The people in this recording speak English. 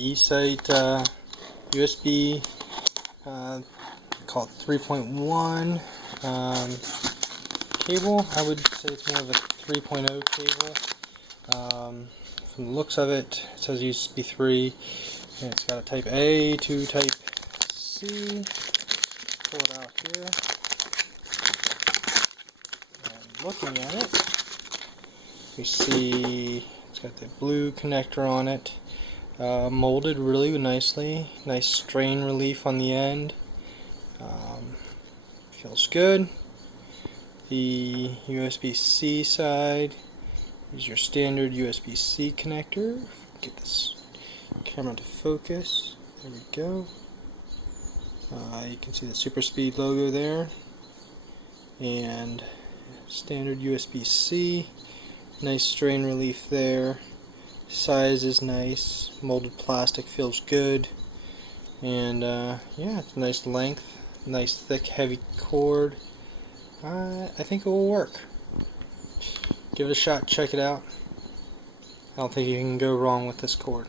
Yeesite USB, call it 3.1 cable. I would say it's more of a 3.0 cable. From the looks of it, it says USB 3, and it's got a type A to type C. Pull it out here, and looking at it, we see it's got the blue connector on it, molded really nicely, nice strain relief on the end, feels good. The USB-C side is your standard USB-C connector. Get this camera to focus, there we go. You can see the Super Speed logo there, and standard USB-C, nice strain relief there, size is nice, molded plastic feels good, and yeah, it's a nice length, nice thick heavy cord. I think it will work. Give it a shot, check it out. I don't think you can go wrong with this cord.